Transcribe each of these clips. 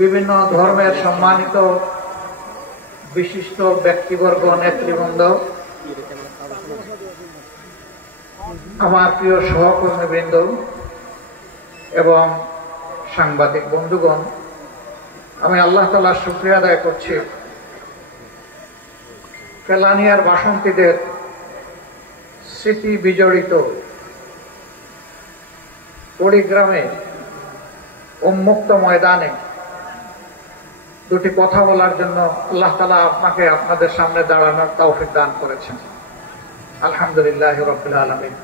বিভিন্ন ধর্মের সম্মানিত বিশিষ্ট ব্যক্তিবর্গ, নেতৃবৃন্দ, আমার প্রিয় সহকর্মীবৃন্দ এবং সাংবাদিক বন্ধুগণ, আমি আল্লাহ তাআলার শুকরিয়া আদায় করছি ফেলানিয়ার বাসন্তীদের স্মৃতি বিজড়িত কুড়িগ্রামে উন্মুক্ত ময়দানে দুটি কথা বলার জন্য আল্লাহ তাআলা আপনাকে আপনাদের সামনে দাঁড়ানোর তৌফিক দান করেছেন। আলহামদুলিল্লাহ রাব্বিল আলামিন।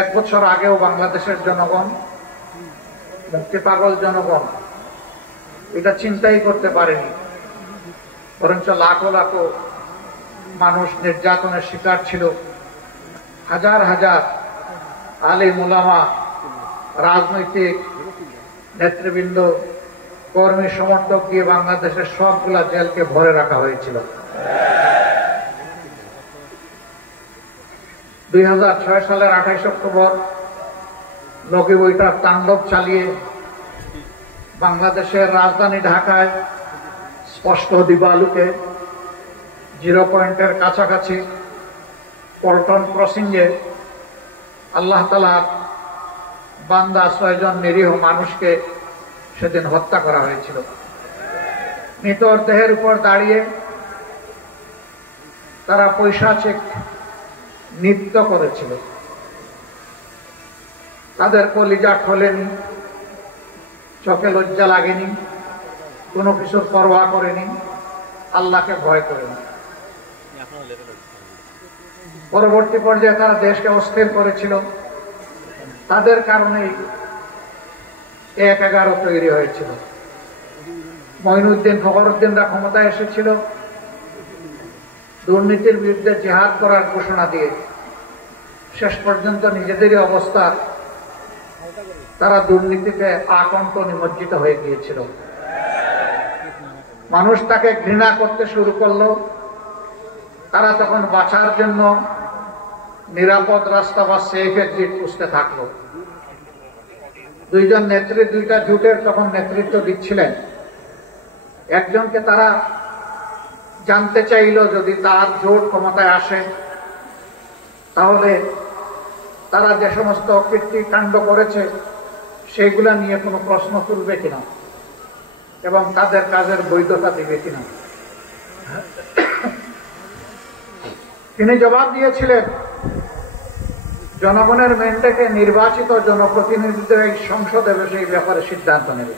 1 বছর আগেও বাংলাদেশের জনগণ, মুক্তি পাগল জনগণ এটা চিন্তাই করতে পারেনি, বরঞ্চ লাখো লাখো মানুষ নির্যাতনের শিকার ছিল। হাজার হাজার আলেম উলামা, রাজনৈতিক নেতৃবৃন্দ, কর্মী সমর্থক দিয়ে বাংলাদেশের সবগুলা জেলকে ভরে রাখা হয়েছিল। 2006 সালের 28 অক্টোবর লগি বইটার তাণ্ডব চালিয়ে বাংলাদেশের রাজধানী ঢাকায় স্পষ্ট দিবালুকে জিরো পয়েন্টের কাছাকাছি পল্টন ক্রসিংয়ে আল্লাহ তাআলার বান্দা 6 জন নিরীহ মানুষকে সেদিন হত্যা করা হয়েছিল। মৃতর দেহের উপর দাঁড়িয়ে তারা পৈশাচিক নৃত্য করেছিল। তাদের কলিজা খোলেনি, চোখে লজ্জা লাগেনি, কোনো কিছুর পরোয়া করেনি, আল্লাহকে ভয় করেনি। পরবর্তী পর্যায়ে তারা দেশকে অস্থির করেছিল। তাদের কারণেই 1-11 তৈরি হয়েছিল। মঈনুদ্দিন, ফখরুদ্দিনরা ক্ষমতায় এসেছিল দুর্নীতির বিরুদ্ধে জিহাদ করার ঘোষণা দিয়ে। শেষ পর্যন্ত নিজেদেরই অবস্থা, তারা দুর্নীতিতে আকণ্ঠ নিমজ্জিত হয়ে গিয়েছিল। মানুষ তাকে ঘৃণা করতে শুরু করলো। তারা তখন বাঁচার জন্য নিরাপদ রাস্তা বা সেফ এক্সিট খুঁজতে থাকলো। 2 জন নেত্রী 2টা জোটের তখন নেতৃত্ব দিচ্ছিলেন। একজনকে তারা জানতে চাইল যদি তার জোট ক্ষমতায় আসে তাহলে তারা যে সমস্ত কীর্তিকাণ্ড করেছে সেগুলা নিয়ে কোনো প্রশ্ন তুলবে কিনা এবং তাদের কাজের বৈধতা দিবে কিনা। তিনি জবাব দিয়েছিলেন, জনগণের ম্যান্ডেটে নির্বাচিত জনপ্রতিনিধিদের এই সংসদে সেই ব্যাপারে সিদ্ধান্ত নেবে।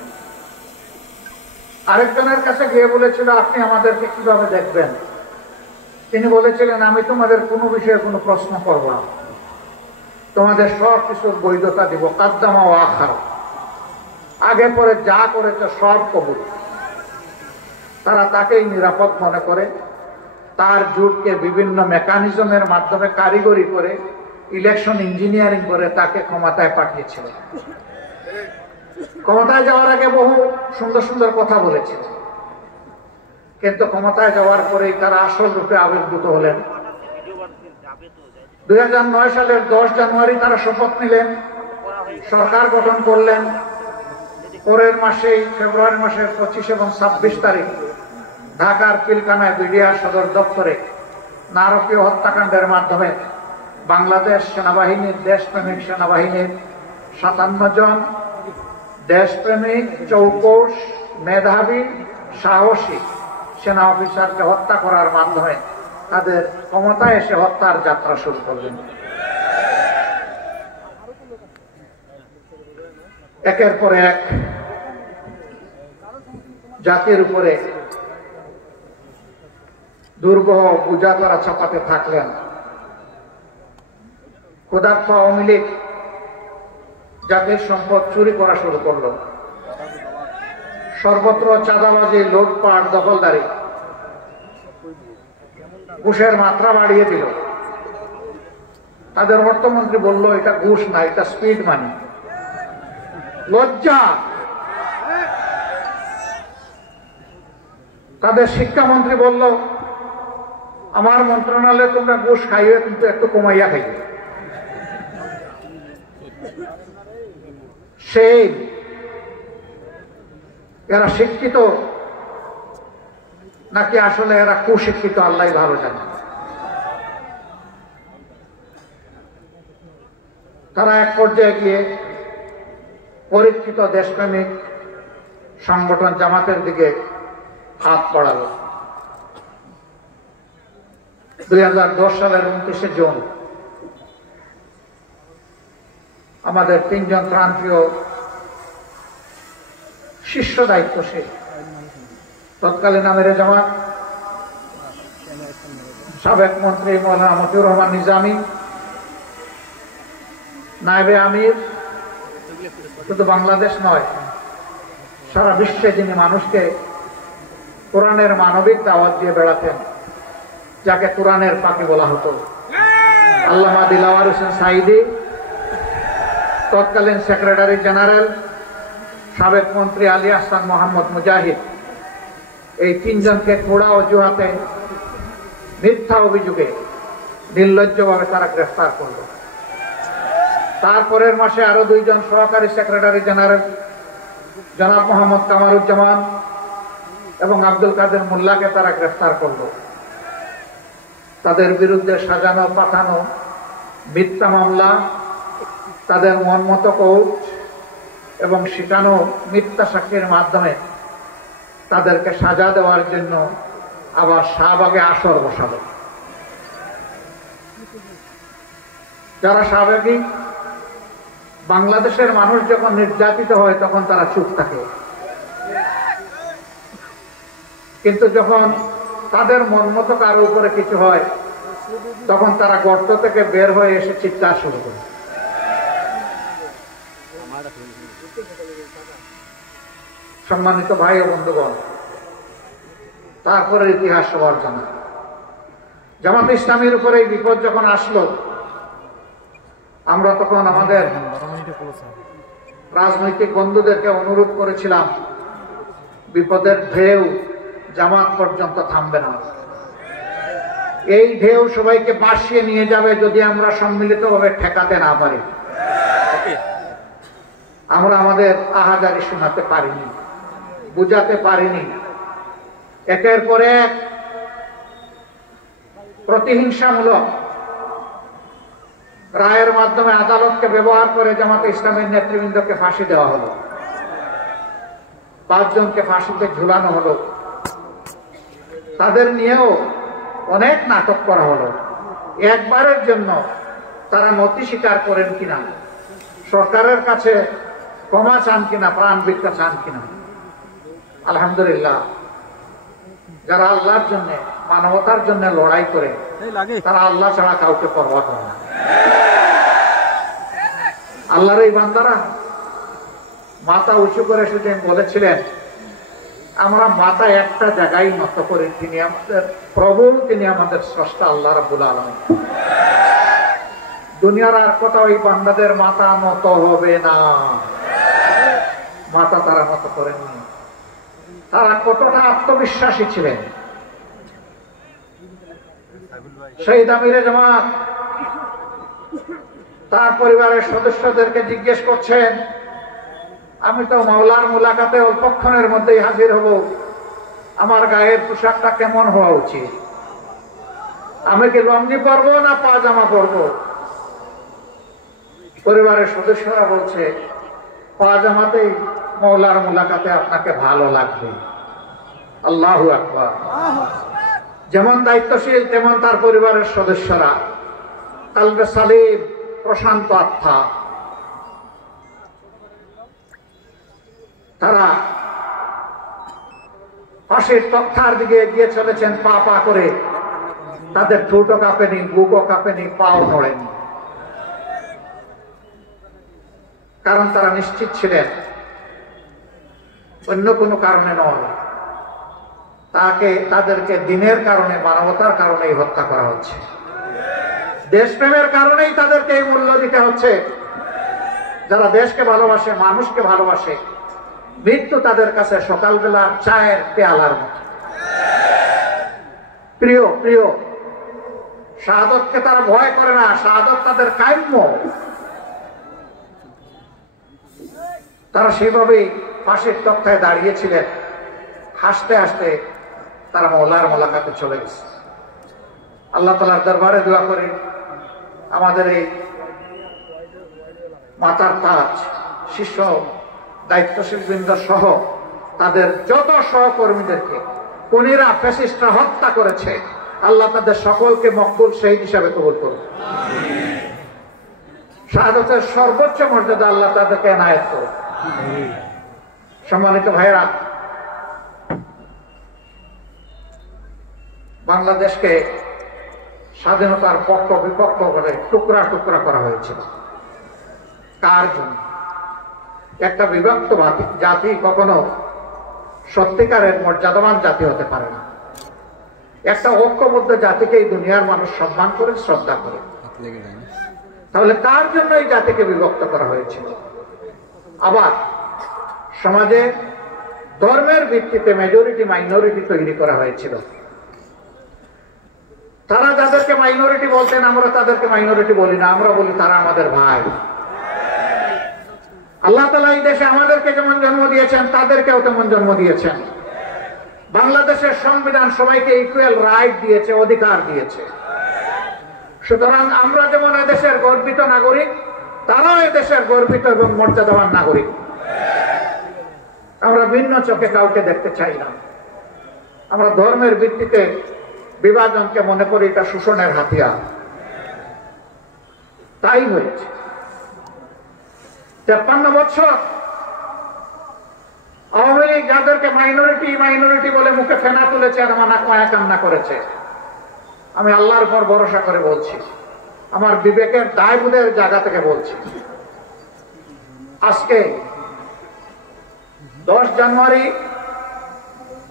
আরেকজনের কাছে গিয়ে বলেছিল, আপনি আমাদেরকে কিভাবে দেখবেন? তিনি বলেছিলেন, আমি তোমাদের কোনো বিষয়ে কোনো প্রশ্ন করব না, তোমাদের সব কিছুর বৈধতা দিব। কাদ্দামা ও আখার, আগে পরে যা করেছে সব কবুল। তারা তাকেই নিরাপদ মনে করে তার জোটকে বিভিন্ন মেকানিজমের মাধ্যমে কারিগরি করে ইলেকশন ইঞ্জিনিয়ারিং করে তাকে ক্ষমতায় পাঠিয়েছিল। ক্ষমতায় যাওয়ার আগে বহু সুন্দর সুন্দর কথা বলেছিল, কিন্তু ক্ষমতায় যাওয়ার পরেই তারা আসল রূপে আবির্ভূত হলেন। 2009 সালের 10 জানুয়ারি তারা শপথ নিলেন, সরকার গঠন করলেন। পরের মাসেই ফেব্রুয়ারি মাসের 25 এবং 26 তারিখ ঢাকার পিলখানায় বিডিআর সদর দপ্তরে নারকীয় হত্যাকাণ্ডের মাধ্যমে বাংলাদেশ সেনাবাহিনীর, দেশপ্রেমিক সেনাবাহিনীর 57 জন দেশপ্রেমিক, চৌকস, মেধাবী, সাহসী সেনা অফিসারকে হত্যা করার মাধ্যমে তাদের ক্ষমতায় এসে হত্যার যাত্রা শুরু করলেন। একের পর এক জাতির উপরে দুর্বহ পূজা করা চাপাতে থাকলেন। ক্ষুধার্ত আওয়ামী লীগ জাতির সম্পদ চুরি করা শুরু করল। সর্বত্র চাঁদাবাজি, লুটপাট, দখলদারি, ঘুষের মাত্রা বাড়িয়ে দিল। তাদের অর্থমন্ত্রী বলল, এটা ঘুষ না, এটা স্পিড মানি। লজ্জা! তাদের শিক্ষামন্ত্রী বলল, আমার মন্ত্রণালয়ে তোমরা ঘুষ খাইবে কিন্তু একটু কমাইয়া খাইবে। সেই এরা শিক্ষিত নাকি আসলে এরা কুশিক্ষিত আল্লাহ ভালো জানে। তারা এক পর্যায়ে গিয়ে পরীক্ষিত দেশপ্রেমিক সংগঠন জামাতের দিকে হাত বাড়াল। 2010 সালের 29শে জুন আমাদের 3 জন প্রাণপ্রিয় শীর্ষ দায়িত্বশীল তৎকালীন আমিরে জামাত সাবেক মন্ত্রী মৌলানা মতিউর রহমান নিজামী, নায়েবে আমির, শুধু বাংলাদেশ নয় সারা বিশ্বে যিনি মানুষকে কোরআনের মানবিক দাওয়াত দিয়ে বেড়াতেন, যাকে কোরআনের পাখি বলা হতো, আল্লামা দিলাওয়ার হোসেন সাঈদী, তৎকালীন সেক্রেটারি জেনারেল সাবেক মন্ত্রী আলী আহসান মোহাম্মদ মুজাহিদ, এই 3 জনকে খোড়া অজুহাতে মিথ্যা অভিযোগে নির্লজ্জভাবে তারা গ্রেফতার করল। তারপরের মাসে আরো 2 জন সহকারী সেক্রেটারি জেনারেল জনাব মোহাম্মদ কামারুজ্জামান এবং আব্দুল কাদের মোল্লাকে তারা গ্রেফতার করল। তাদের বিরুদ্ধে সাজানো পাঠানো মিথ্যা মামলা, তাদের মনমতো কোর্ট এবং শিখানো মিথ্যা সাক্ষীর মাধ্যমে তাদেরকে সাজা দেওয়ার জন্য আবার শাহবাগে আসর বসালো। যারা স্বাভাবিক বাংলাদেশের মানুষ যখন নির্যাতিত হয় তখন তারা চুপ থাকে, কিন্তু যখন তাদের মন মতো কারো উপরে কিছু হয় তখন তারা গর্ত থেকে বের হয়ে এসে চিৎকার শুরু করে। সম্মানিত ভাই ও বন্ধুগণ, তারপরে ইতিহাস সবার জানা। জামাত ইসলামীর উপরে এই বিপদ যখন আসলো, আমরা তখন আমাদের রাজনৈতিক বন্ধুদেরকে অনুরোধ করেছিলাম, বিপদের ঢেউ জামাত পর্যন্ত থামবে না, এই ঢেউ সবাইকে ভাসিয়ে নিয়ে যাবে যদি আমরা সম্মিলিতভাবে ঠেকাতে না পারি। আমরা আমাদের আহাজারি শোনাতে পারিনি, বুঝাতে পারিনি। একের পর এক প্রতিহিংসামূলক রায়ের মাধ্যমে আদালতকে ব্যবহার করে জামাতে ইসলামের নেতৃবৃন্দকে ফাঁসি দেওয়া হলো, 5 জনকে ফাঁসিতে ঝুলানো হলো। তাদের নিয়েও অনেক নাটক করা হলো। একবারের জন্য তারা নথি স্বীকার করেন কিনা, সরকারের কাছে ক্ষমা চান কিনা, প্রাণ ভিক্ষা চান কিনা। আলহামদুলিল্লাহ, যারা আল্লাহর জন্য মানবতার জন্য লড়াই করে তারা আল্লাহ ছাড়া কাউকে পরোয়া করে না। আল্লাহর এই বান্দারা মাথা উঁচু করে সেদিন বলেছিলেন, আমরা মাথা একটা জায়গায় নত করি, তিনি আমাদের প্রভু, তিনি আমাদের স্রষ্টা আল্লাহ রাব্বুল আলামিন। দুনিয়ার আর কোথাও এই বান্দাদের মাথা নত হবে না। মাথা তারা নত করেননি। তারা কতটা আত্মবিশ্বাসী ছিলেন। শহীদ আমিরে জামাত তার পরিবারের সদস্যদেরকে জিজ্ঞেস করছেন, আমি তো মাওলার মুলাকাতে অল্পক্ষণের মধ্যেই হাজির হব, আমার গায়ের পোশাকটা কেমন হওয়া উচিত? আমি কি লঙ্গি পরবো না পাজামা পরবো? পরিবারের সদস্যরা বলছে, পাজামাতেই মাওলার মুলাকাতে আপনাকে ভালো লাগবে। আল্লাহু আকবার। যেমন দায়িত্বশীল তেমন তার পরিবারের সদস্যরা, কালবে সালিম, প্রশান্ত আত্মা। তারা ফাঁসির তক্তার দিকে এগিয়ে চলেছেন পা পা করে। তাদের ঠোঁটও কাঁপেনি, বুকও কাঁপেনি, পাও নড়েনি, কারণ তারা নিশ্চিত ছিলেন অন্য কোনো কারণে নয়, তাদেরকে দিনের কারণে, মানবতার কারণেই হত্যা করা হচ্ছে, দেশপ্রেমের কারণেই তাদেরকে এই মূল্য দিতে হচ্ছে। যারা দেশকে ভালোবাসে, মানুষকে ভালোবাসে, মৃত্যু তাদের কাছে সকালবেলা চায়ের পেয়ালার মতো প্রিয়। প্রিয় শাহাদতকে তারা ভয় করে না, শাহাদত তাদের কাম্য। তারা সেইভাবেই ফাঁসির তক্তায় দাঁড়িয়েছিলেন, হাসতে হাসতে তারা মওলার মোলাকাতে চলে গেছে। আল্লাহ তাআলার দরবারে দোয়া করি আমাদের এই মাতার তাজ শিষ্য দায়িত্বশীল বৃন্দ সহ তাদের যত সহকর্মীদেরকে খুনিরা ফ্যাসিস্টরা হত্যা করেছে, আল্লাহ তাদের সকলকে মকবুল শহীদ হিসাবে কবুল করুন। শাহাদাতের সর্বোচ্চ মর্যাদা আল্লাহ তাদেরকে এনায়েত করুন। সম্মানিত ভাইরা, বাংলাদেশকে স্বাধীনতার পক্ষ বিপক্ষ করে টুকরা টুকরা করা হয়েছিল। কার জন্য? একটা বিভক্ত জাতি কখনো সত্যিকারের মর্যাদাবান জাতি হতে পারে না। একটা ঐক্যবদ্ধ জাতিকে এই দুনিয়ার মানুষ সম্মান করে, শ্রদ্ধা করে। তাহলে কার জন্য এই জাতিকে বিভক্ত করা হয়েছিল? আবার সমাজে ধর্মের ভিত্তিতে মেজরিটি মাইনরিটি তৈরি করা হয়েছিল। তারা যাদেরকে মাইনরিটি বলতেন, আমরা তাদেরকে মাইনরিটি বলি না, আমরা বলি তারা আমাদের ভাই। আল্লাহ তাআলা এই দেশে আমাদেরকে যেমন জন্ম দিয়েছেন, তাদেরকেও তেমন জন্ম দিয়েছেন। বাংলাদেশের সংবিধান সবাইকে ইকুয়াল রাইট দিয়েছে, অধিকার দিয়েছে। সুতরাং আমরা যেমন এদেশের গর্বিত নাগরিক, তারাও এদেশের গর্বিত এবং মর্যাদাবান নাগরিক। আমরা ভিন্ন চোখে কাউকে দেখতে চাই না। আমরা ধর্মের ভিত্তিতে বিভাজনকে মনে করি এটা শোষণের হাতিয়ার। তাই হয়েছে 53 বছর আওয়ামী লীগ যাদেরকে মাইনরিটি মাইনরিটি বলে মুখে ফেনা তুলেছে আর মায়া কান্না করেছে, আমি আল্লাহর উপর ভরসা করে বলছি, আমার বিবেকের দায়বোধের জায়গা থেকে বলছি, আজকে 10 জানুয়ারি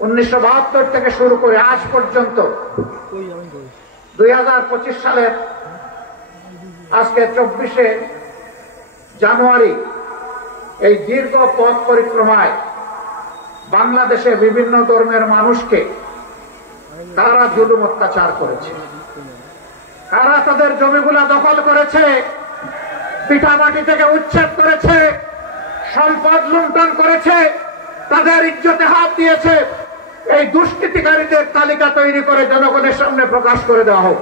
1972 থেকে শুরু করে আজ পর্যন্ত 2025 সালের আজকে 24শে জানুয়ারি এই দীর্ঘ পথ পরিক্রমায় বাংলাদেশে বিভিন্ন ধর্মের মানুষকে কারা জুলুম অত্যাচার করেছে, কারা তাদের জমিগুলা দখল করেছে, পিঠামাটি থেকে উচ্ছেদ করেছে, সম্পদ লুণ্ঠন করেছে, তাদের ইজ্জতে হাত দিয়েছে, এই দুষ্কৃতিকারীদের তালিকা তৈরি করে জনগণের সামনে প্রকাশ করে দেওয়া হোক।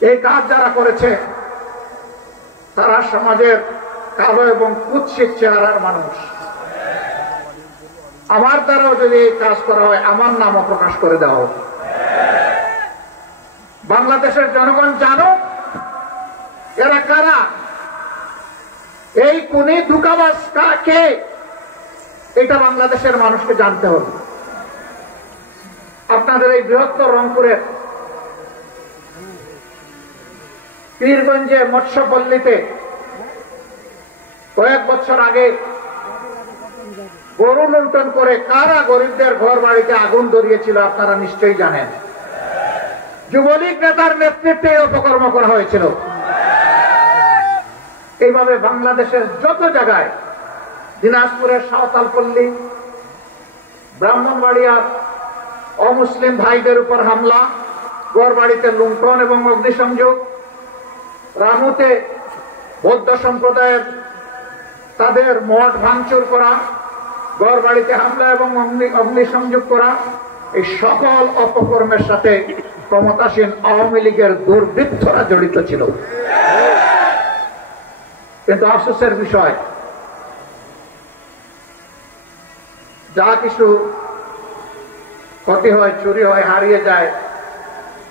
এই কাজ যারা করেছে তারা সমাজের কালো এবং কুৎসিত চেহারার মানুষ। আমার দ্বারাও যদি এই কাজ করা হয়, আমার নামও প্রকাশ করে দেওয়া হোক। বাংলাদেশের জনগণ জানো এরা কারা, এই খুনি ধোঁকাবাজ কে, এটা বাংলাদেশের মানুষকে জানতে হবে। আপনাদের এই বৃহত্তর রংপুরের পীরগঞ্জে মৎস্যপল্লীতে কয়েক বছর আগে গরু লুণ্ঠন করে কারা গরিবদের ঘর বাড়িতে আগুন ধরিয়েছিল আপনারা নিশ্চয়ই জানেন। যুবলীগ নেতার নেতৃত্বে অপকর্ম করা হয়েছিল। এইভাবে বাংলাদেশের যত জায়গায়, দিনাজপুরের সাঁওতালপল্লী, ব্রাহ্মণবাড়িয়ার অমুসলিম ভাইদের উপর হামলা, ঘর বাড়িতে লুণ্ঠন এবং অগ্নিসংযোগ, রামুতে বৌদ্ধ সম্প্রদায়ের তাদের মঠ ভাঙচুর করা, ঘর বাড়িতে হামলা এবং অগ্নিসংযোগ করা, এই সকল অপকর্মের সাথে ক্ষমতাসীন আওয়ামী লীগের দুর্বৃত্তরা জড়িত ছিল। কিন্তু আফসোসের বিষয়, যা কিছু ক্ষতি হয়, চুরি হয়, হারিয়ে যায়,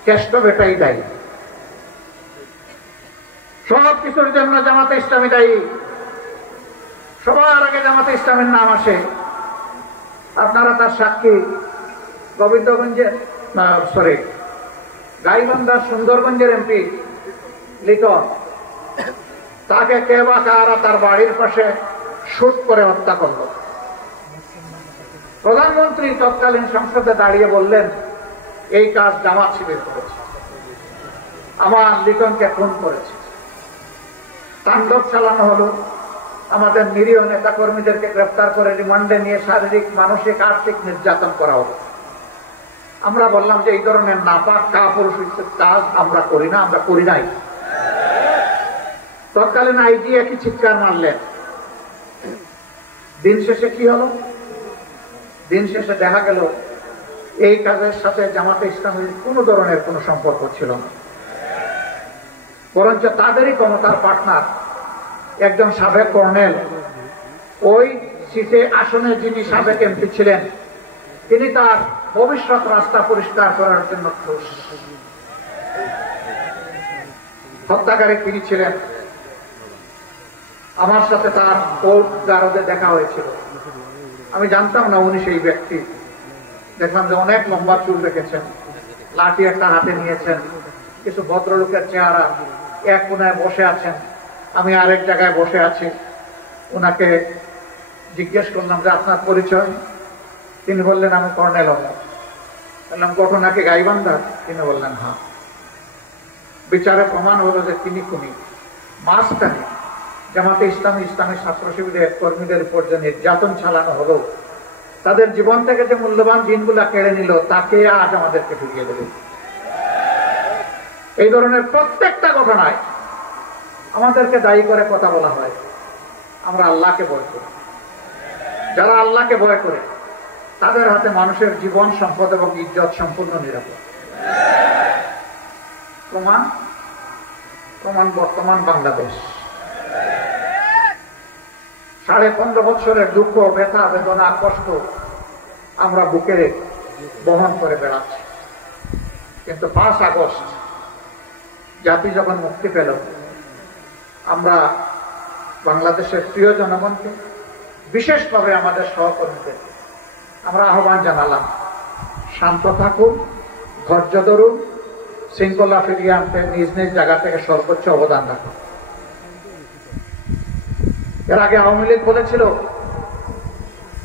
কেষ্ট বেটাই দায়ী। সব কিছুর জন্য জামাতে ইসলামী দায়ী। সবার আগে জামাতে ইসলামের নাম আসে। আপনারা তার সাক্ষী। গোবিন্দগঞ্জের গাইবান্ধার সুন্দরগঞ্জের এমপি লিটন, তাকে কে বা কারা তার বাড়ির পাশে শুট করে হত্যা করল। প্রধানমন্ত্রী তৎকালীন সংসদে দাঁড়িয়ে বললেন, এই কাজ জামাত শিবির করেছে, আমার লিটনকে খুন করেছে। তাণ্ডব চালানো হলো, আমাদের নিরীহ নেতা কর্মীদেরকে গ্রেফতার করে রিমান্ডে নিয়ে শারীরিক, মানসিক, আর্থিক নির্যাতন করা হলো। আমরা বললাম যে এই ধরনের নাপাক কাপুরুষের কাজ আমরা করি না, আমরা করি নাই। তৎকালীন আইজি একই চিৎকার মারলেন, দিন শেষে কি হলো? দিন শেষে দেখা গেল এই কাজের সাথে জামাতে ইসলামের কোন ধরনের কোনো সম্পর্ক ছিল না, বরঞ্চ তাদেরই ক্ষমতার পার্টনার একজন সাবেক কর্নেল, ওই সিটে আসনে যিনি সাবেক এমপি ছিলেন, তিনি তার ভবিষ্যৎ রাস্তা পরিষ্কার করার জন্য হত্যাকারী তিনি ছিলেন। আমার সাথে তার কোর্ট গারদে দেখা হয়েছিল। আমি জানতাম না উনি সেই ব্যক্তি। দেখলাম যে অনেক লম্বা চুল রেখেছেন, লাঠি একটা হাতে নিয়েছেন, কিছু ভদ্রলোকের চেহারা, এক কোনায় বসে আছেন, আমি আরেক জায়গায় বসে আছি। ওনাকে জিজ্ঞেস করলাম যে আপনার পরিচয়? তিনি বললেন আমি কর্নেল অমর। বললাম ঘটনা কি গাইবান্ধা? তিনি বললেন হ্যাঁ। বিচারে প্রমাণ হলো যে তিনি খুনি। মাঝখানে জামাতে ইসলামী ছাত্র শিবিরের কর্মীদের উপর যে নির্যাতন চালানো হলো, তাদের জীবন থেকে যে মূল্যবান দিনগুলা কেড়ে নিল, তাকে আজ আমাদেরকে ফিরিয়ে দেবে। এই ধরনের প্রত্যেকটা ঘটনায় আমাদেরকে দায়ী করে কথা বলা হয়। আমরা আল্লাহকে ভয় করি। যারা আল্লাহকে ভয় করে তাদের হাতে মানুষের জীবন, সম্পদ এবং ইজ্জত সম্পূর্ণ নিরাপদ। প্রমাণ বর্তমান বাংলাদেশ। 15.5 বছরের দুঃখ, ব্যথা, বেদনা, কষ্ট আমরা বুকে বহন করে বেড়াচ্ছি। কিন্তু 5 আগস্ট জাতি যখন মুক্তি পেল, আমরা বাংলাদেশের প্রিয় জনগণকে, বিশেষভাবে আমাদের সহকর্মীদের আমরা আহ্বান জানালাম, শান্ত থাকুন, ধৈর্য ধরুন, শৃঙ্খলা ফিরিয়ে আনতে নিজ নিজ জায়গা থেকে সর্বোচ্চ অবদান রাখুন। এর আগে আওয়ামী লীগ বলেছিল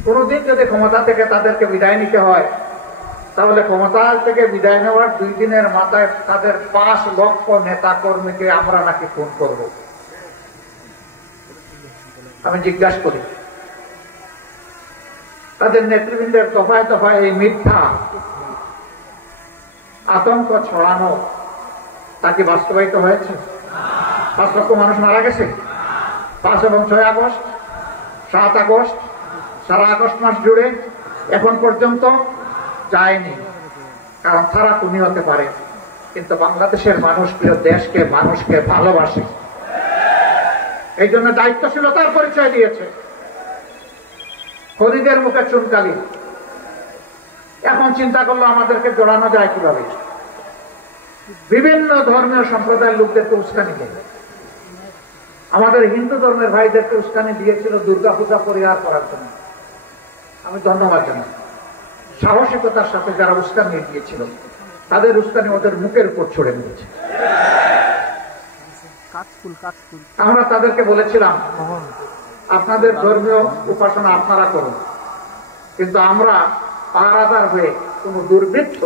কোনদিন যদি ক্ষমতা থেকে তাদেরকে বিদায় নিতে হয়, তাহলে ক্ষমতা থেকে বিদায় নেওয়ার 2 দিনের মাথায় তাদের 5 লক্ষ নেতা কর্মীকে আমরা নাকি খুন করব। আমি জিজ্ঞাসা করি, তাদের নেতৃবৃন্দের দফায় দফায় এই মিথ্যা আতঙ্ক ছড়ানো তা কি বাস্তবায়িত হয়েছে? 5 লক্ষ মানুষ মারা গেছে 5 এবং 6 আগস্ট, 7 আগস্ট, সারা আগস্ট মাস জুড়ে এখন পর্যন্ত যায়নি। কারণ তারা খুনি হতে পারে, কিন্তু বাংলাদেশের মানুষ প্রিয় দেশকে, মানুষকে ভালোবাসে। এই জন্য দায়িত্বশীলতার পরিচয় দিয়েছে। খনিদের মুখে চুনকালি। এখন চিন্তা করলো আমাদেরকে জড়ানো যায় কিভাবে। বিভিন্ন ধর্মীয় সম্প্রদায়ের লোকদেরকে উস্কানি দেয়। আমাদের হিন্দু ধর্মের ভাইদেরকে উস্কানি দিয়েছিল দুর্গাপূজা পরিহার করার জন্য। আমি ধন্যবাদ জানাই সাহসিকতার সাথে যারা উস্কানি দিয়েছিল, তাদের উস্কানি ওদের মুখের উপর ছড়ে নিয়েছে। আমরা তাদেরকে বলেছিলাম আপনাদের ধর্মীয় উপাসনা আপনারা করুন, কিন্তু আমরা পাহারাদার হয়ে কোন দুর্বৃত্ত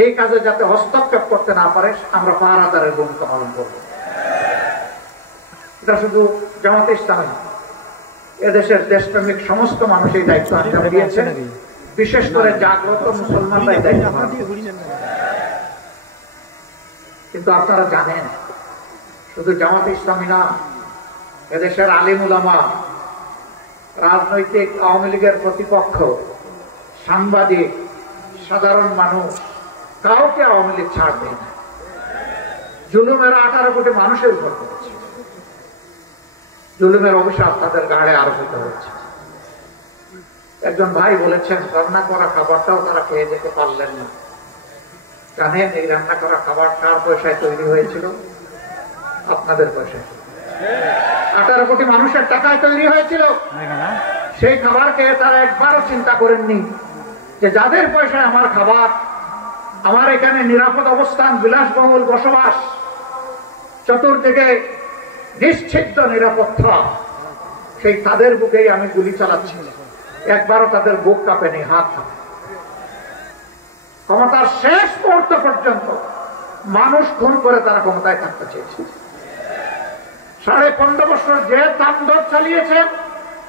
এই কাজে যাতে হস্তক্ষেপ করতে না পারে, আমরা পাহারাদারের ভূমিকা পালন করব। এটা শুধু জামাতে ইসলামী, এদেশের দেশপ্রেমিক সমস্ত মানুষ এই দায়িত্ব আঞ্জাম দিয়েছে। বিশেষ করে জাগ্রত মুসলমানরাই দায়িত্ব পালন করেছে। কিন্তু আপনারা জানেন, শুধু জামাতে ইসলামী না, এদেশের আলিম উলামা, রাজনৈতিক আওয়ামী লীগের প্রতিপক্ষ, সাংবাদিক, সাধারণ মানুষ, কাউকে আওয়ামী লীগ ছাড় দেয় না। জুলুমের 18 কোটি মানুষের উপর করেছে। জুলুমের অভিশাপ তাদের গাড়ে আরোপিত হচ্ছে। একজন ভাই বলেছেন রান্না করা খাবারটাও তারা খেয়ে যেতে পারলেন না। জানেন এই রান্না করা খাবার কার পয়সায় তৈরি হয়েছিল? আপনাদের পয়সায়। 18 কোটি মানুষের টাকায় তৈরি হয়েছিল। সেই খাবার খেয়ে তারা একবারও চিন্তা করেননি যে যাদের পয়সায় আমার খাবার, আমার এখানে নিরাপদ অবস্থান, বিলাসবহুল বসবাস, চতুর্দিকে নিশ্চিদ্র নিরাপত্তা, সেই তাদের বুকেই আমি গুলি চালাচ্ছি। একবারও তাদের বুক কাঁপেনি, হাত কাঁপে। ক্ষমতার শেষ মুহূর্ত পর্যন্ত মানুষ খুন করে তারা ক্ষমতায় থাকতে চেয়েছে। 15.5 বছর যে তাণ্ডব চালিয়েছে,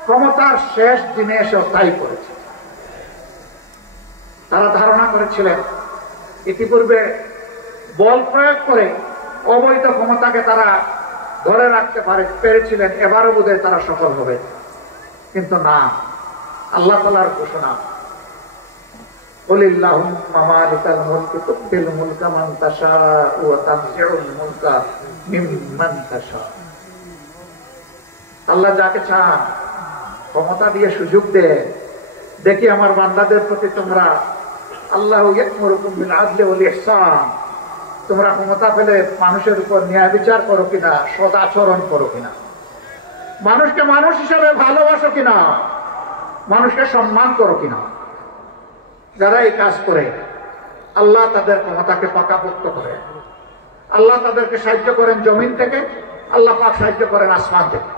ক্ষমতার শেষ দিনে এসেও তাই করেছে। তারা ধারণা করেছিলেন ইতিপূর্বে বল প্রয়োগ করে অবৈধ ক্ষমতাকে তারা ধরে রাখতে পেরেছিলেন, এবারও বোধহয় তারা সফল হবে। কিন্তু না, আল্লাহ তাআলার ঘোষণা, কুলিল্লাহুম্মা মালিকাল মুলকি তুতিল মুলকা মান তাশাউ ওয়া তানজিউল মুলকা মিম্মান তাশাউ। আল্লাহ যাকে চান ক্ষমতা দিয়ে সুযোগ দেয়। দেখি আমার বান্দাদের প্রতি তোমরা আল্লাহু ইয়া'মুরুকুম বিল আদলি ওয়াল ইহসান, তোমরা ক্ষমতা পেলে মানুষের উপর ন্যায় বিচার করো কিনা, সদাচরণ করো কিনা, মানুষকে মানুষ হিসাবে ভালোবাসো কিনা, মানুষকে সম্মান করো কিনা। যারা এই কাজ করে আল্লাহ তাদের ক্ষমতাকে পাকাপোক্ত করে। আল্লাহ তাদেরকে সাহায্য করেন জমিন থেকে, আল্লাহ পাক সাহায্য করেন আসমান থেকে।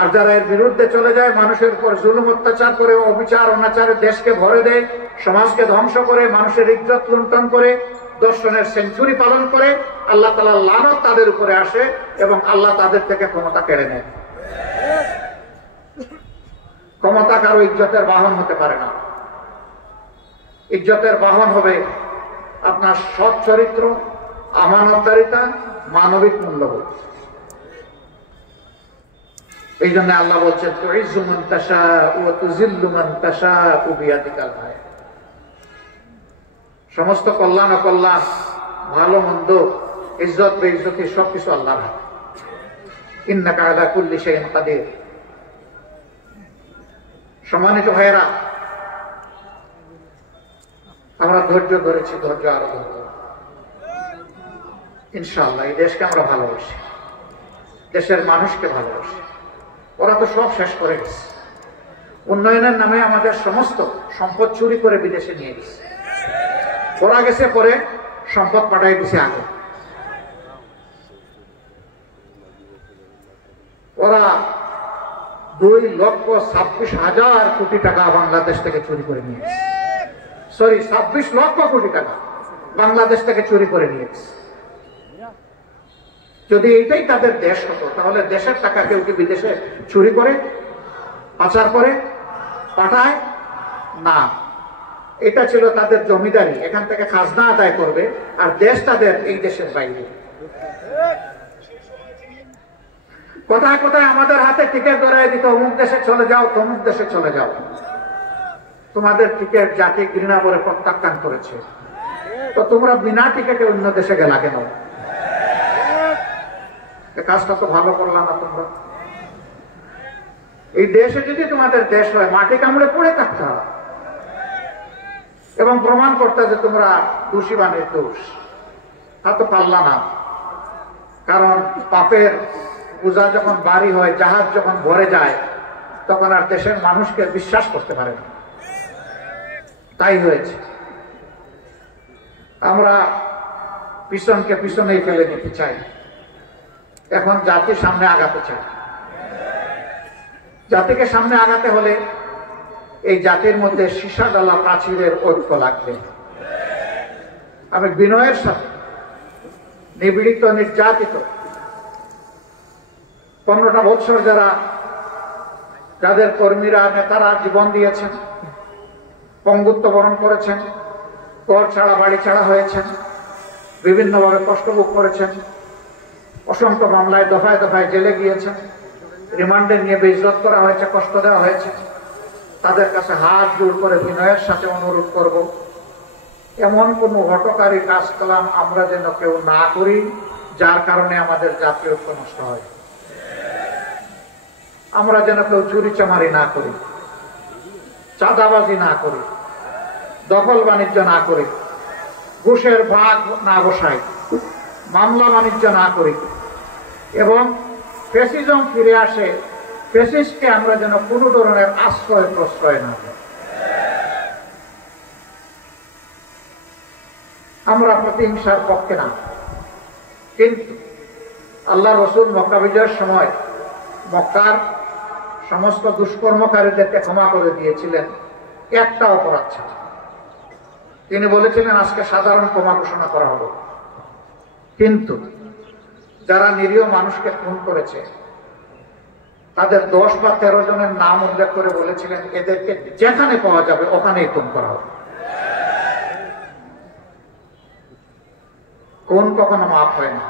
আর যারা এর বিরুদ্ধে চলে যায়, মানুষের উপর জুলুম অত্যাচার করে, অবিচার অনাচারে দেশকে ভরে দেয়, সমাজকে ধ্বংস করে, মানুষের ইজ্জত লুণ্ঠন করে, দর্শনের সেঞ্চুরি পালন করে, আল্লাহ তাআলার লানত তাদের উপরে আসে এবং আল্লাহ তাদের থেকে ক্ষমতা কেড়ে নেয়। ক্ষমতা কারো ইজ্জতের বাহন হতে পারে না। ইজ্জতের বাহন হবে আপনার সৎ চরিত্র, আমানতদারিতা, মানবিক মূল্যবোধ। এই জন্য আল্লাহ বলছেন, তুইজ্জু মান তাশাউ ওয়া তুযিল্লু মান তাশাউ বিয়াদিকাল খায়র। সমস্ত কল্যাণ অকল্যাণ, ভালো মন্দ, ইজ্জত বেইজ্জতি সবকিছু আল্লাহর হাতে। ইন্নাকা আলা কুল্লি শাইইন কাদির। সম্মানিত ভাইয়েরা, আমরা ধৈর্য ধরেছি, ধৈর্য আরো ধরব ইনশাআল্লাহ। এই দেশকে আমরা ভালোবাসি, দেশের মানুষকে ভালোবাসি। ওরা তো সব শেষ করে গেছে। উন্নয়নের নামে আমাদের সমস্ত সম্পদ চুরি করে বিদেশে নিয়ে গেছে। ওরা গেছে পরে, সম্পদ পাঠাই দিছে আগে। ওরা 2,26,000 কোটি টাকা বাংলাদেশ থেকে চুরি করে নিয়ে গেছে। সরি, 26 লক্ষ কোটি টাকা বাংলাদেশ থেকে চুরি করে নিয়ে গেছে। যদি এটাই তাদের দেশ হতো, তাহলে দেশের টাকা কেউ কি বিদেশে চুরি করে, পাচার করে, পাঠায় না। এটা ছিল তাদের জমিদারি, এখান থেকে খাজনা আদায় করবে, আর দেশ তাদের এই দেশের বাইরে। কোথায় কোথায় আমাদের হাতে টিকিট ধরাই দিত, অমুক দেশে চলে যাও, তমুক দেশে চলে যাও। তোমাদের টিকিট জাতি ঘৃণা করে প্রত্যাখ্যান করেছে, তো তোমরা বিনা টিকিটে অন্য দেশে গেলা কেন? কাজটা তো ভালো করলাম না তোমরা। এই দেশে যদি তোমাদের দেশ হয়, মাটি কামড়ে পড়ে থাকতে হবে এবং প্রমাণ করতে যে তোমরা দোষী বা নির্দোষ। তা তো পারলা না। কারণ পাপের পূজা যখন বাড়ি হয়, জাহাজ যখন ভরে যায়, তখন আর দেশের মানুষকে বিশ্বাস করতে পারে না। তাই হয়েছে। আমরা পিছনকে পিছনেই ফেলে নিতে চাই, এখন জাতির সামনে আগাতে চাই। জাতিকে সামনে আগাতে হলে এই জাতির মধ্যে সীসা ডালা প্রাচীরের ঐক্য লাগবে। আমি বিনয়ের সাথে, নিপীড়িত, নির্যাতিত 15টা বছর যাদের কর্মীরা, নেতারা জীবন দিয়েছেন, পঙ্গুত্ব বরণ করেছেন, ঘর ছাড়া বাড়ি ছাড়া হয়েছেন, বিভিন্নভাবে কষ্ট ভোগ করেছেন, অসংখ্য মামলায় দফায় দফায় জেলে গিয়েছেন, রিমান্ডে নিয়ে বেইজ্জত করা হয়েছে, কষ্ট দেওয়া হয়েছে। তাদের কাছে হাত জোড় করে বিনয়ের সাথে অনুরোধ করব, এমন কোন হঠকারী কাজ কালাম আমরা যেন কেউ না করি, যার কারণে আমাদের জাতীয় ঐক্য নষ্ট হয়। আমরা যেন কেউ চুরি চামারি না করি, চাঁদাবাজি না করি, দখল বাণিজ্য না করি, ঘুষের ভাগ না বসাই, মামলা বাণিজ্য না করি, এবং ফ্যাসিজম ফিরে আসে, ফ্যাসিস্টকে আমরা যেন কোনো ধরনের আশ্রয় প্রশ্রয় না দিই। আমরা প্রতিহিংসার পক্ষে না, কিন্তু আল্লাহ রসুল মক্কা বিজয়ের সময় মক্কার সমস্ত দুষ্কর্মকারীদেরকে ক্ষমা করে দিয়েছিলেন একটা অপরাধ ছাড়া। তিনি বলেছিলেন আজকে সাধারণ ক্ষমা ঘোষণা করা হবে, কিন্তু যারা নিরীহ মানুষকে খুন করেছে তাদের 10 বা 13 জনের নাম উল্লেখ করে বলেছিলেন এদেরকে যেখানে পাওয়া যাবে ওখানেই খুন করা হবে। খুন কখনো মাফ হয় না।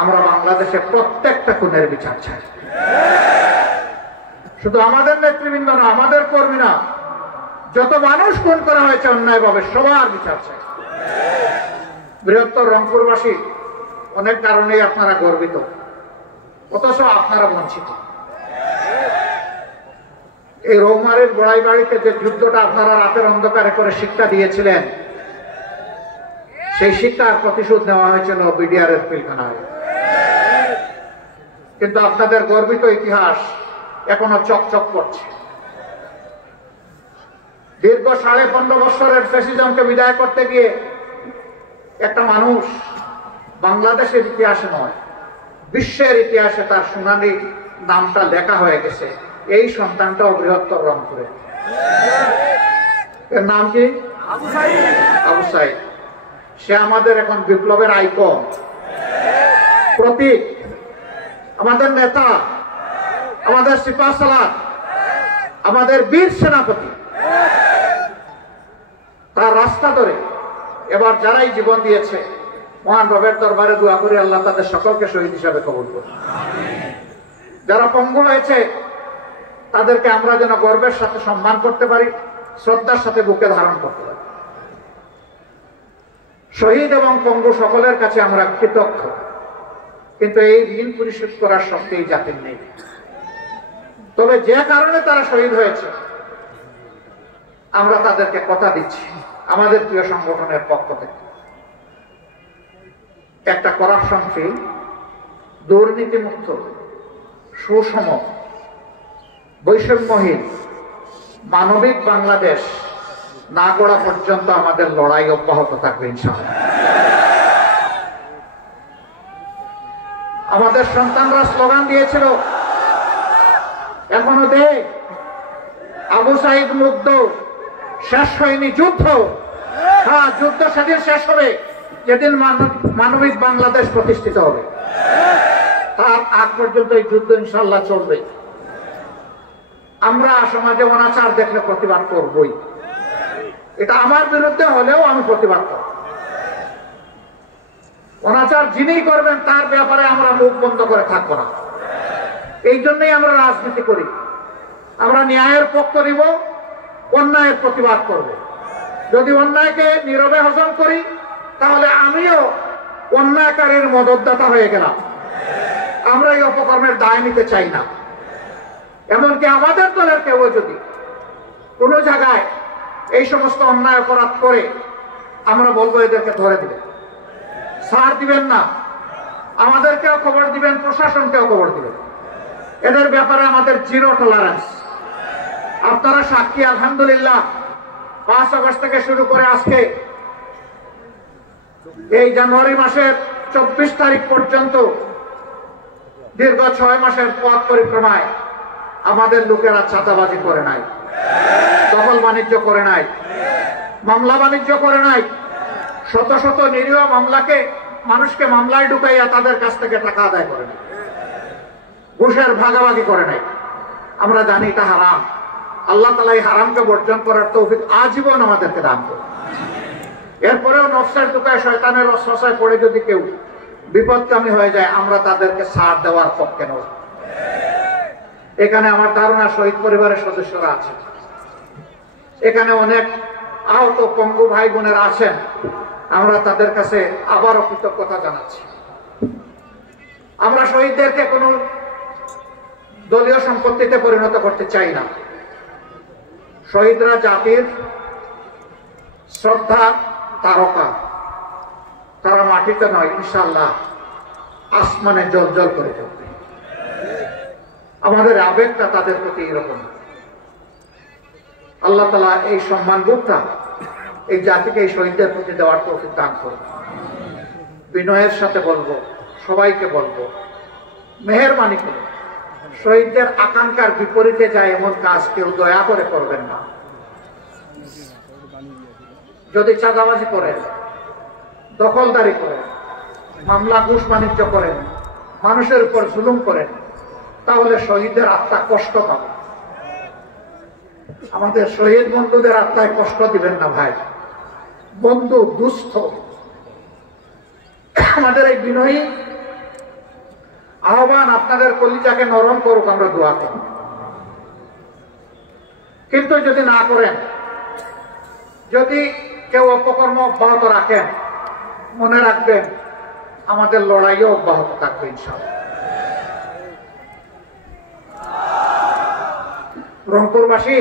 আমরা বাংলাদেশে প্রত্যেকটা খুনের বিচার চাই। শুধু আমাদের নেতৃবৃন্দ না, আমাদের কর্মী না, যত মানুষ খুন করা হয়েছে অন্যায়ভাবে সবার বিচার চাই। বৃহত্তর রংপুরবাসী অনেক কারণেই আপনারা গর্বিত, অথচ আপনারা বঞ্চিত। এই রৌমারের গোড়াই বাড়িতে যে যুদ্ধটা আপনারা রাতের অন্ধকারে করে শিক্ষা দিয়েছিলেন, সেই শিক্ষার প্রতিশোধ নেওয়া হয়েছিল বিডিআর এর পিলখানায়। কিন্তু আপনাদের গর্বিত ইতিহাস এখনো চকচক করছে। দীর্ঘ 15.5 বছরের ফ্যাসিজমকে বিদায় করতে গিয়ে একটা মানুষ বাংলাদেশের ইতিহাসে নয়, বিশ্বের ইতিহাসে তার সোনালী নামটা লেখা হয়ে গেছে। এই সন্তানটাও বৃহত্তর রংপুরে। এর নাম কি? আবু সাইদ। সে আমাদের এখন বিপ্লবের আইকন, প্রতীক, আমাদের নেতা, আমাদের সিপাহসালার, আমাদের বীর সেনাপতি। তার রাস্তা ধরে এবার যারাই জীবন দিয়েছে, মহান রবের দরবারে দোয়া করি আল্লাহ তাদের সকলকে শহীদ হিসাবে কবুল করুন। যারা পঙ্গু হয়েছে তাদেরকে আমরা যেন গর্বের সাথে সম্মান করতে পারি, শ্রদ্ধার সাথে বুকে ধারণ করতে পারি। শহীদ এবং পঙ্গু সকলের কাছে আমরা কৃতজ্ঞ, কিন্তু এই ঋণ পরিশোধ করার শক্তি এই জাতির নেই। তবে যে কারণে তারা শহীদ হয়েছে, আমরা তাদেরকে কথা দিচ্ছি আমাদের প্রিয় সংগঠনের পক্ষ থেকে, একটা করাপশন ফ্রি, দুর্নীতিমুক্ত, সুষম, বৈষম্যহীন, মানবিক বাংলাদেশ না গড়া পর্যন্ত আমাদের লড়াই অব্যাহত থাকবে ইনশাআল্লাহ। আমাদের সন্তানরা স্লোগান দিয়েছিল, এখনো দে, আবু সাইদ মুগ্ধ, শেষ হয়নি যুদ্ধ। হ্যাঁ, যুদ্ধ সেদিন শেষ হবে যেদিন মানবিক বাংলাদেশ প্রতিষ্ঠিত হবে। তার আগ পর্যন্ত এই যুদ্ধ ইনশাআল্লাহ চলবে। আমরা সমাজে অনাচার দেখলে প্রতিবাদ করবই, এটা আমার বিরুদ্ধে হলেও আমি প্রতিবাদ করব। অনাচার যিনি করবেন তার ব্যাপারে আমরা মুখ বন্ধ করে থাকবো না। এই জন্যই আমরা রাজনীতি করি। আমরা ন্যায়ের পক্ষ নিব, অন্যায়ের প্রতিবাদ করব। যদি অন্যায়কে নীরবে হজম করি, তাহলে আমিও অন্যায়কারীর মদতদাতা হয়ে গেলাম। আমরা এই অপকর্মের দায় নিতে চাই না। এমনকি আমাদের দলের কেউ যদি কোনো জায়গায় এই সমস্ত অন্যায় অপরাধ করে, আমরা বলবো এদেরকে ধরে দিবেন, ছাড় দিবেন না। আমাদেরকেও খবর দিবেন, প্রশাসনকেও খবর দিবেন। এদের ব্যাপারে আমাদের জিরো টলারেন্স। আপনারা সাক্ষী, আলহামদুলিল্লাহ 5 আগস্ট থেকে শুরু করে আজকে এই জানুয়ারি মাসের 24 তারিখ পর্যন্ত দীর্ঘ 6 মাসের পথ পরিক্রমায় আমাদের লোকেরা চাঁদাবাজি করে নাই, দখল বাণিজ্য করে নাই, মামলা বাণিজ্য করে নাই। শত শত নিরীহ মানুষকে মামলায় ঢুকাইয়া তাদের কাছ থেকে টাকা আদায় করে নাই, ঘুষের ভাগাভাগি করে নাই। আমরা জানি এটা হারাম। আল্লাহ তাআলা এই হারামকে বর্জন করার তৌফিক আজীবন আমাদেরকে দান করুন। এরপরেও নফসের দুকায় শয়তানের অসহায় পড়ে যদি কেউ বিপদকামী হয়ে যায়, আমরা তাদেরকে ছাড় দেওয়ার পক্ষে নই। এখানে আমার ধারণা শহীদ পরিবারের সদস্যরা আছেন, এখানে অনেক আহত পঙ্গু ভাই বোনেরা আছেন। আমরা তাদের কাছে আবারও কৃতজ্ঞতা জানাচ্ছি। আমরা শহীদদেরকে কোনো দলীয় সম্পত্তিতে পরিণত করতে চাই না। শহীদরা জাতির শ্রদ্ধা তারকা, তারা মাটিতে নয়, ইনশাআল্লাহ আসমানে জ্বলজ্বল করে থাকবে। আমাদের আবেগটা তাদের প্রতি এরকম। আল্লাহ তাআলা এই সম্মানবোধটা এই জাতিকে এই শহীদদের প্রতি দেওয়ার তৌফিক দান করুন। বিনয়ের সাথে বলবো, সবাইকে বলবো, মেহেরবানি করে শহীদদের আকাঙ্ক্ষার বিপরীতে যায় এমন কাজ কেউ দয়া করে করবেন না। যদি চাঁদাবাজি করেন, দখলদারি করেন, মামলা ঘুষ বাণিজ্য করেন, মানুষের উপর জুলুম করেন, তাহলে শহীদের আত্মা কষ্ট পাবে। আমাদের শহীদ বন্ধুদের আত্মায় কষ্ট দিবেন না ভাই। বন্ধু দুস্থ, আমাদের এই বিনয়ী আহ্বান আপনাদের কলিজাকে নরম করুক, আমরা দোয়া করি। কিন্তু যদি না করেন, যদি কেউ অপকর্ম অব্যাহত রাখেন, মনে রাখবেন আমাদের লড়াইও অব্যাহত থাকবে ইনশাআল্লাহ। রংপুরবাসী,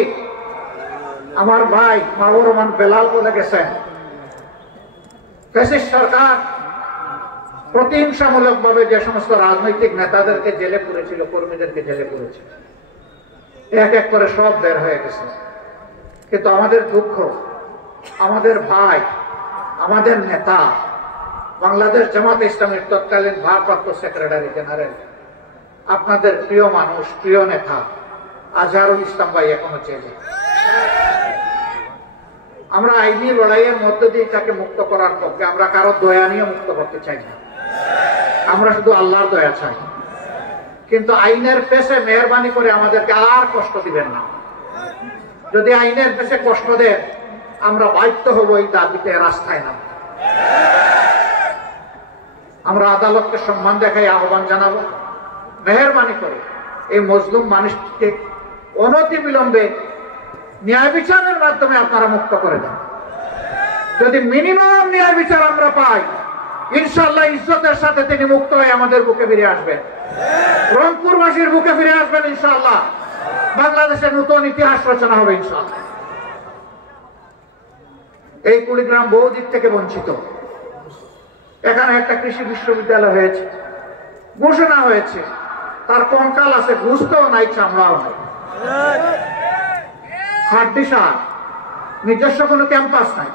আমার ভাই মাহবুব রহমান বেলাল বলে গেছেন, ফ্যাসিস্ট সরকার প্রতিহিংসামূলক ভাবে যে সমস্ত রাজনৈতিক নেতাদেরকে জেলে পুরেছিল, কর্মীদেরকে জেলে পুরেছিল, এক এক করে সব বের হয়ে গেছে। কিন্তু আমাদের দুঃখ, আমাদের ভাই, আমাদের নেতা, বাংলাদেশ জামাত ইসলামের তৎকালীন ভারপ্রাপ্ত সেক্রেটারি জেনারেল, আপনাদের প্রিয় মানুষ, প্রিয় নেতা আজহারুল ইসলাম ভাই এখনো জেলে। আমরা আইনি লড়াইয়ের মধ্য দিয়ে তাকে মুক্ত করার পক্ষে, আমরা কারো দয়া নিয়ে মুক্ত করতে চাই না, আমরা শুধু আল্লাহর দয়া চাই। কিন্তু আইনের পেশে মেহরবানি করে আমাদেরকে আর কষ্ট দিবেন না। যদি আইনের পেশে কষ্ট দেন, আমরা বাধ্য হব এই দাবিতে রাস্তায় নাম। আমরা আদালতকে সম্মান দেখাই আহ্বান জানাবো, মেহরবানি করে এই মজলুম মানুষকে অনতি বিলম্বে ন্যায় বিচারের মাধ্যমে আপনারা মুক্ত করে দেন। যদি মিনিমাম ন্যায় বিচার আমরা পাই, ইনশাআল্লাহ ইজ্জতের সাথে তিনি মুক্ত হয়ে আমাদের বুকে ফিরে আসবেন, রংপুরবাসীর বুকে ফিরে আসবেন ইনশাআল্লাহ। বাংলাদেশের নতুন ইতিহাস রচনা হবে ইনশাআল্লাহ। এই কুড়িগ্রাম বহু দিক থেকে বঞ্চিত। এখানে একটা কৃষি বিশ্ববিদ্যালয় হয়েছে, ঘোষণা হয়েছে, তার কঙ্কাল আছে, ঘুষতেও নাই, চামড়াও নাই, হাড্ডিসার, নিজস্ব কোনো ক্যাম্পাস নাই,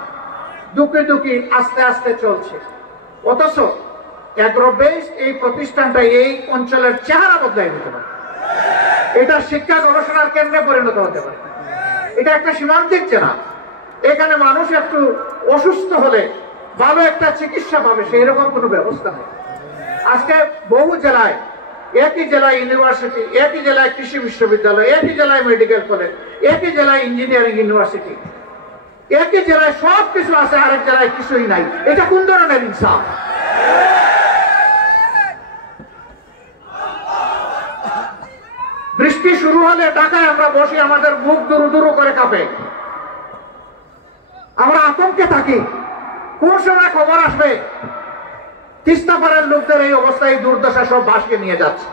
দুকি দুকি আস্তে আস্তে চলছে। অথচ অ্যাগ্রোবেস এই প্রতিষ্ঠানটা এই অঞ্চলের চেহারা বদলাই দিতে পারে, এটা শিক্ষা গবেষণার কেন্দ্রে পরিণত হতে পারে। এটা একটা সীমান্তিক জেলা, এখানে মানুষ একটু অসুস্থ হলে ভালো একটা চিকিৎসা পাবে, সেই রকম কোনো ব্যবস্থা নেই। আজকে বহু জেলায়, একই জেলায় ইউনিভার্সিটি, একই জেলায় কৃষি বিশ্ববিদ্যালয়, একই জেলায় মেডিকেল কলেজ, একই জেলায় ইঞ্জিনিয়ারিং ইউনিভার্সিটি, একই জেলায় সব কিছু আছে, আরেক জেলায় কিছুই নাই। এটা কোন ধরনের ইনসাফ? বৃষ্টি শুরু হলে ঢাকায় আমরা বসি, আমাদের বুক দুরু দুরু করে কাঁপে, আমরা আতঙ্কে থাকি, কোন সময় খবর আসবে তিস্তা পাড়ের লোকদের এই অবস্থায়, দুর্দশা সব ভাসকে নিয়ে যাচ্ছে।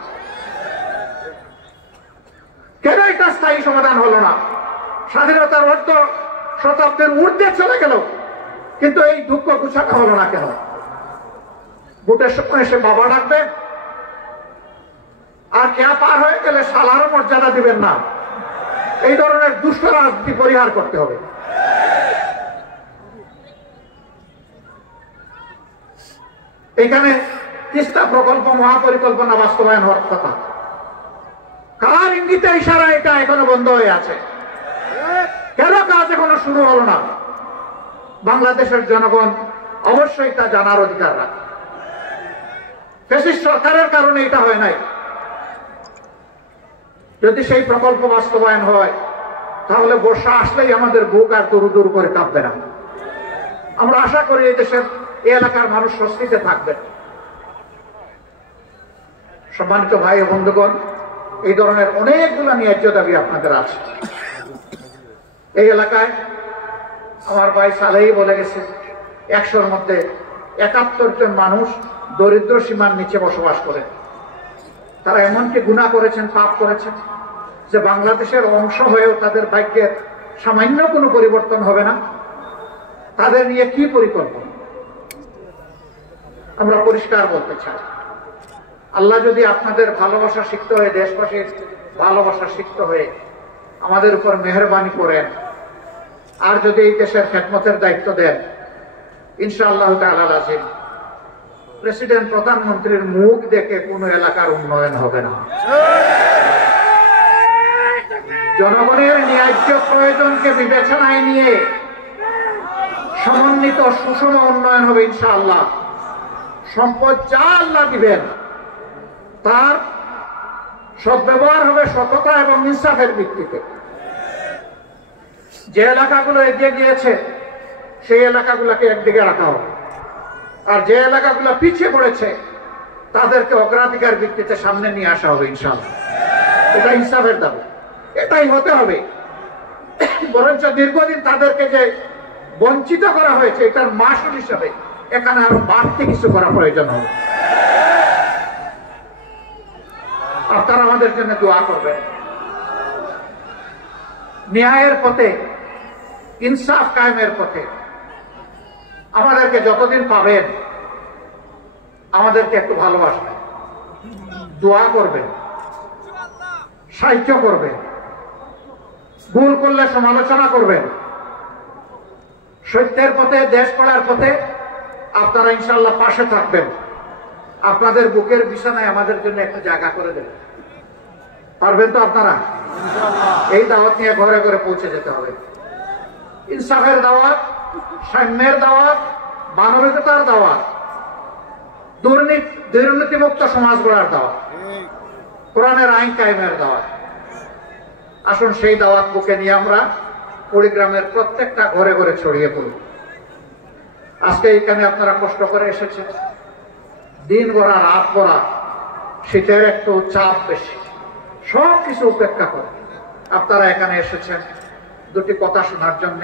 কেন এটা স্থায়ী সমাধান হলো না? স্বাধীনতার অর্ধ শতাব্দীর ঊর্ধ্বে চলে গেল, কিন্তু এই দুঃখ গুছানো হলো না কেন? ভোটের সময় এসে বাবা ডাকবে, আর কে পার হয়ে গেলে শালারও মর্যাদা দিবেন না। এই ধরনের দুষ্ট রাজনীতি পরিহার করতে হবে। এখানে তিস্তা প্রকল্প মহাপরিকল্পনা বাস্তবায়ন হওয়ার কথা, কার ইঙ্গিতে ইশারা এটা এখনো বন্ধ হয়ে আছে? কেন কাজ এখনো শুরু হলো না? বাংলাদেশের জনগণ অবশ্যই তা জানার অধিকার রাখে। ফ্যাসিস্ট সরকারের কারণে এটা হয় নাই। যদি সেই প্রকল্প বাস্তবায়ন হয়, তাহলে বর্ষা আসলেই আমাদের বুক আর দুরু দুরু করে কাঁপবে না। আমরা আশা করি এই দেশের এই এলাকার মানুষ স্বস্তিতে থাকবেন। সম্মানিত ভাই ও বন্ধুগণ, এই ধরনের অনেকগুলো ন্যায্য দাবি আপনাদের আছে। এই এলাকায় আমার ভাই সালেই বলে গেছে, 100-র মধ্যে 71 জন মানুষ দরিদ্র সীমার নিচে বসবাস করেন। তারা এমনকি গুনাহ করেছেন, পাপ করেছেন, যে বাংলাদেশের অংশ হয়েও তাদের ভাগ্যের সামান্য কোনো পরিবর্তন হবে না। তাদের নিয়ে কি পরিকল্পনা? আমরা পরিষ্কার বলতে চাই, আল্লাহ যদি আপনাদের ভালোবাসা শিখতে হয়ে, দেশবাসীর ভালোবাসা শিখতে হয়ে আমাদের উপর মেহরবানি করেন, আর যদি এই দেশের খেদমতের দায়িত্ব দেন, ইনশাআল্লাহ তাআলা আজিম প্রেসিডেন্ট, প্রধানমন্ত্রীর মুখ দেখে কোন এলাকার উন্নয়ন হবে না। জনগণের ন্যায্য প্রয়োজনকে বিবেচনায় নিয়ে সমন্বিত সুষম উন্নয়ন হবে ইনশাআল্লাহ। সম্পদ যা আল্লাহ দিবেন তার সদ্ব্যবহার হবে সততা এবং ইনসাফের ভিত্তিতে। যে এলাকাগুলো এগিয়ে গিয়েছে সেই এলাকাগুলোকে একদিকে রাখা হবে, আর যে এলাকাগুলো পিছিয়ে পড়েছে তাদেরকে অগ্রাধিকার ভিত্তিতে সামনে নিয়ে আসা হবে ইনশাআল্লাহ। এটা ইনসাফের দাবি, এটাই হতে হবে। বরঞ্চ দীর্ঘদিন তাদেরকে যে বঞ্চিত করা হয়েছে এটার মাসুল হিসাবে এখানে আরো বাড়তি কিছু করা প্রয়োজন হবে। আপনারা আমাদের জন্য দোয়া করবেন। ন্যায়ের পথে, ইনসাফ কায়েমের পথে আমাদেরকে যতদিন পাবেন আমাদেরকে একটু ভালোবাসবেন, দোয়া করবেন, সাহায্য করবেন, ভুল করলে সমালোচনা করবেন। সত্যের পথে, দেশ গড়ার পথে আপনারা ইনশাআল্লাহ পাশে থাকবেন। আপনাদের বুকের বিছানায় আমাদের জন্য একটা জায়গা করে দেবেন। পারবেন তো আপনারা? এই দাওয়াত নিয়ে ঘরে ঘরে পৌঁছে যেতে হবে। ইনসাফের দাওয়াত, সাম্যের দাওয়াত, মানবিকতার দাওয়াত, দুর্নীতিমুক্ত সমাজ গড়ার দাওয়াত, কোরআনের আইন কায়েমের দাওয়াত। আসুন সেই দাওয়াত বুকে নিয়ে আমরা কুড়িগ্রামের প্রত্যেকটা ঘরে ঘরে ছড়িয়ে পড়ব। আজকে এখানে আপনারা কষ্ট করে এসেছেন, দিন ভরা রাত ভরা, শীতের একটু চাপ বেশি, সব কিছু উপেক্ষা করে আপনারা এখানে এসেছেন দুটি কথা শোনার জন্য।